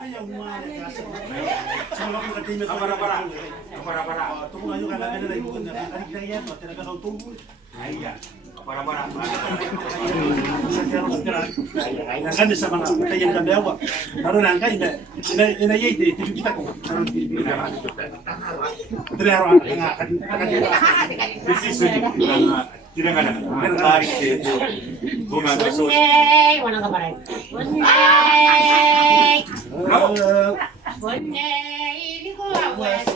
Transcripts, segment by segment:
Ayaw mo nga na kasi. Sama ko ka team para. Tumo ayo ka na na ibu na adik na yan, talaga ka tumo. Ayya. Para. Ay kan sa mga tayan ka daw. Naroon lang kay na yete kita ko. Terero nga kan. This is tidak ada. Menarik itu. Bunga besok. Mana kabar? Ini kok awas.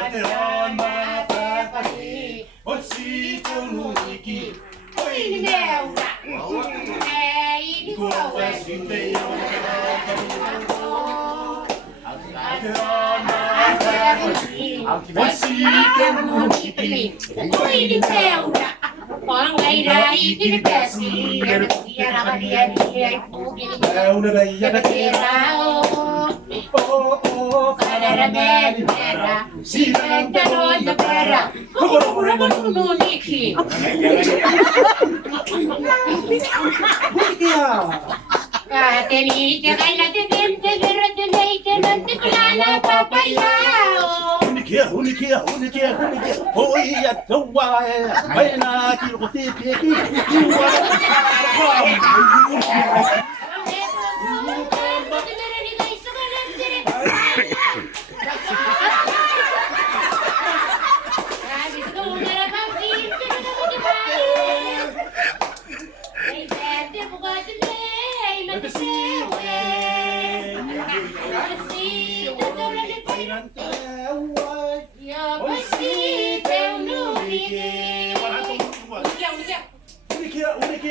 Pateron mata pagi, osi tuniki. Oh ini dia. Ini kok awas. Pateron mata pagi, osi tuniki. Oh ini dia. Orang lain ini dikasih, dia nak dia mungkin dia berkira. Oh, para merah, si ventanol de para, como niki. Teni que gaila de dente de leite, no te clana papaya. Unikia. Oh iya tua, baina kilo tipi. Unik.